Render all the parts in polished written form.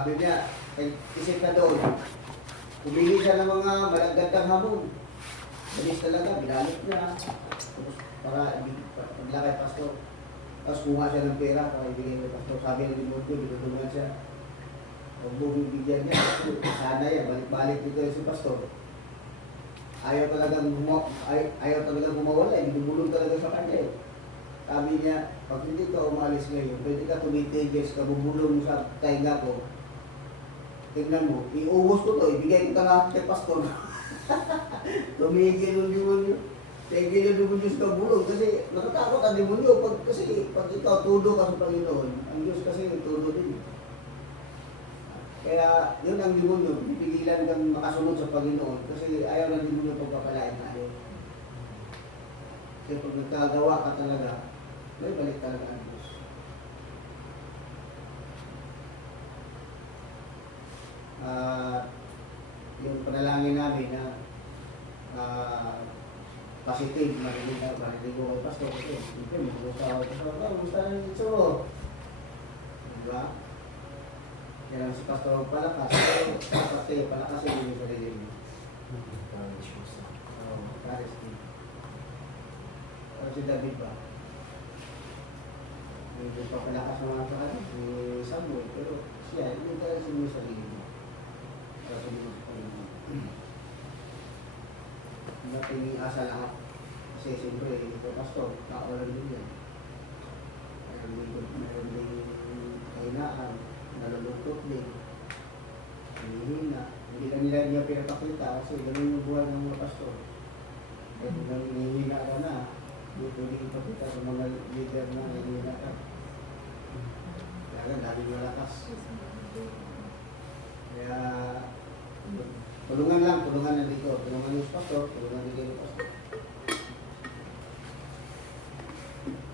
sabi niya, isip na doon, humingi siya ng mga malagandang hamon. Bilis talaga, binalot niya. Tapos para paglaki kay pastor. Tapos kuha siya ng pera para ibigay kay pastor. Sabi ng demonyo, binutulungan siya. Huwag mo bibigyan niya. Sana yan, balik-balik dito si pastor. Ayaw talagang gumawala, binubulong talaga sa kanya. Sabi niya, pag hindi ka umalis ngayon, pwede ka tumitigis ka, bubulong sa tainga ko. Tingnan mo, iubos ko to, ibigay ko talaga kay pastor. Tumigil yung demonyo. Tigil yung demonyo sa bulong kasi natatakot ang demonyo. Kasi pag ikaw tulo ka sa Panginoon, ang Diyos kasi tulo din. Kaya yun ang demonyo, pipigilan kang makasunod sa Panginoon kasi ayaw ng demonyo pagpapalain tayo. Kasi pag nagkagawa ka talaga, may balik talaga ang Diyos. Yung panalangin namin na positive, marinig ko kay pastor kasi siyempre mag-gusto ako kay pastor, gusto na yung itsuro. Diba? Yan ang si pastor palakas, pero pati palakas yung yung sarili mo. Paris din. Pero si David ba? Hindi pa palakas naman sa kanya, si Samuel, pero siya, hindi talaga siya yung sarili mo. Pero hindi mo sa Panginoon. Nating asa lahat. Kasi siyempre, ito pastor, tao lang din yan. Meron din kahinaan, nalulungkot din. Hinihina. Hindi lang nila niya pinapakita kasi ganun yung buhay ng mga pastor. Kaya kung hinihina ka na, hindi pwede ipakita sa mga leader na hinihina ka. Kaya dahil malakas. Kaya tulungan na dito. Tulungan yung pastor, tulungan din yung pastor.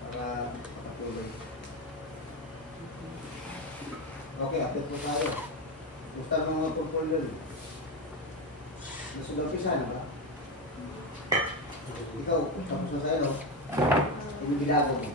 Para makatuloy. Okay, update po tayo. Gusto ng mga portfolio. Nasugapisan na ba? Ikaw, tapos na sa'yo, no? Yung gilago mo.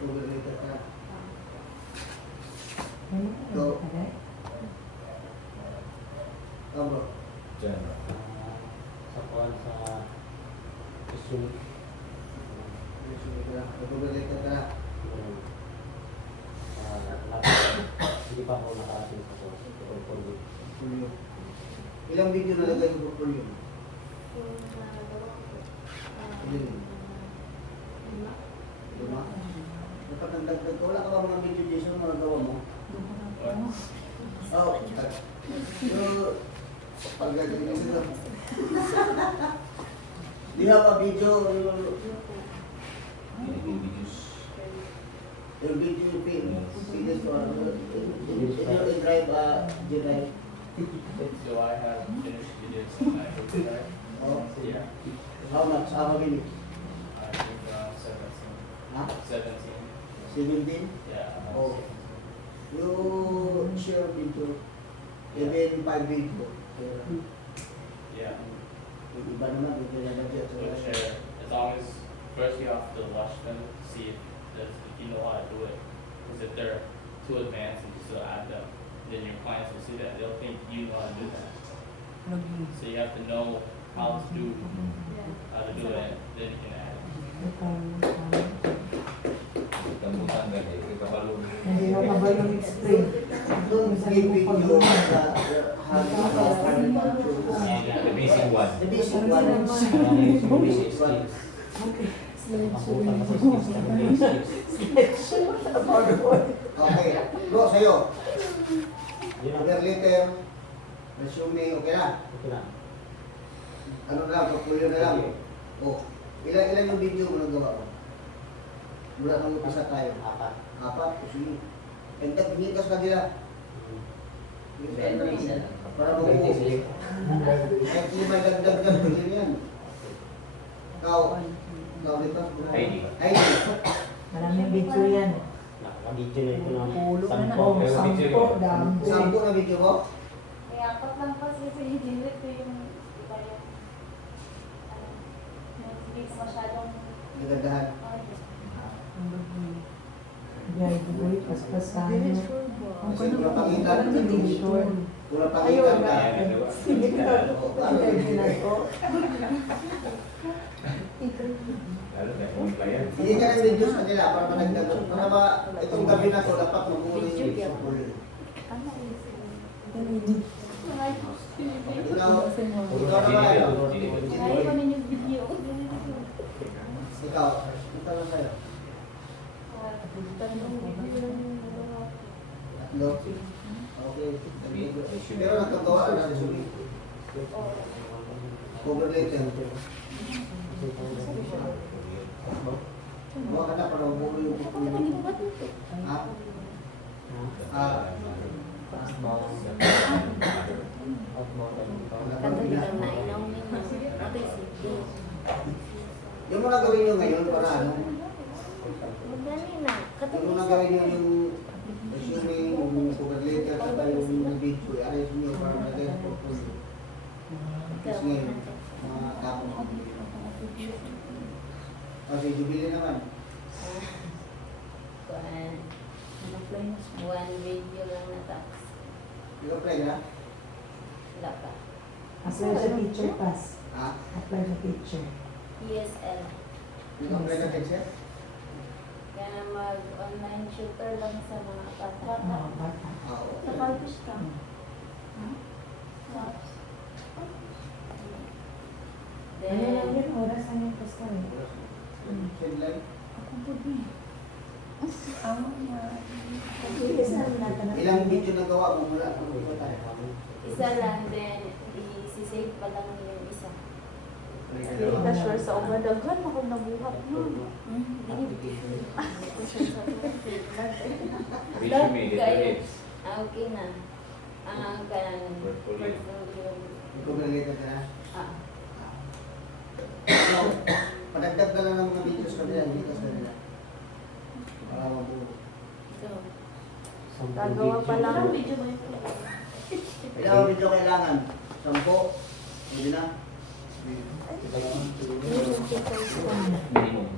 Related ka. Go. Bro. Diyan. Sa kuwan sa Isul. Related ka. Hindi pa ako nakarating sa portfolio. Ilang video nalagay yung portfolio? Lima? Dapat ang dagdag ko. Wala ka ba mga video Jason na nagawa mo? Oo. So, pagdating na sila. Di ba pa video? Yung video yung videos ko. Yung drive, G-Drive. So I have finished videos on my computer. Oh, Yeah. how much? How many? I think 17. Ha? 17. 17? Yeah. Oh. You share video. Even 5 video. Yeah. Yung iba naman, video na budget. So share. As long as first you have to watch them, see if you know how to do it. Because if they're too advanced and you still add them, then your clients will see that. They'll think you know how to do that. So you have to know how to do it, then you can add it. Gamutan gani, kabalo. Hindi na kabalong explain. Don't give video The basic one. The basic one. The basic skills. Mabutan mo sa skills na basics. Okay. Bro, sa'yo. Yun ang Cover letter, resume, okay na? okay na. Ano na lang, portfolio na lang. Oh, ilan yung video mo nagawa ko? Mula nang umpisa tayo. Apat. Apat, sige. And that, hindi ka sa kanila. Para mo Pwede ko. sila. Kahit hindi may dagdag-dag, pwede yan. Ikaw dito? ID. ID. Maraming video yan. Nakabidyo na ito ng Pulo na na. 10. Oh, Pero video 10. ko. Dami. Sampo na video ko? May apat lang kasi sa hindi ko yung iba yung hindi ko masyadong Nagandahan. Yay, boy, paspas tayo. Ang Kasi wala pang kanang itan. condition. Wala pang Ayun itan na. ka. Sige ka. Interview na ko. Lalo na compliant. Hindi ka nang reduce kanila para managdagan. Para ba itong gabi na to dapat mabuhay yung support. Ikaw, ikaw naman ano? Ayaw ko ninyo video. Ikaw, ito lang sa'yo. Tanong video lang yung nagawa. Tatlo. Okay. Pero nagkagawa ka na resume. Cover letter. Huwag ka na para mabuhay yung Ako naman, hindi ko ba ito? Ha? Kadalitan na inaw nito. Ito yung CD. Yung mga gawin nyo ngayon para ano? Madali na. Yung mga gawin nyo yung resume, yung cover letter, saka yung video, i-arrange nyo para maganda yung portfolio. Kasi ngayon, mga tapos. Kasi jubilee naman. One video lang natapos. Ikaw play na? Wala pa. Apply sa teacher pass. Ha? Apply sa teacher. ESL. Ikaw play na text Kaya mag-online shooter lang sa mga bata. Mga bata. Oo. Sa campus ka? Tapos. Ano lang Then, yun, oras na yung posta eh. Headline. Bilis na natin. Ilang video na gawa mo mula? isa lang, then i-save pa lang yung isa. Hindi ka sure sa umadaghan, ako nabuhat mo. Resume, Kayo. database. Okay na. Ganun. Portfolio. Cover letter ka na? Ah. So, padagdag na lang ng mga videos kanila, hindi ka sa kanila. Para mabuhay. So, Gagawa pa lang. video ba ito? Ilang video kailangan? 10? Pwede na? Ito lang. Hindi ko Minimum.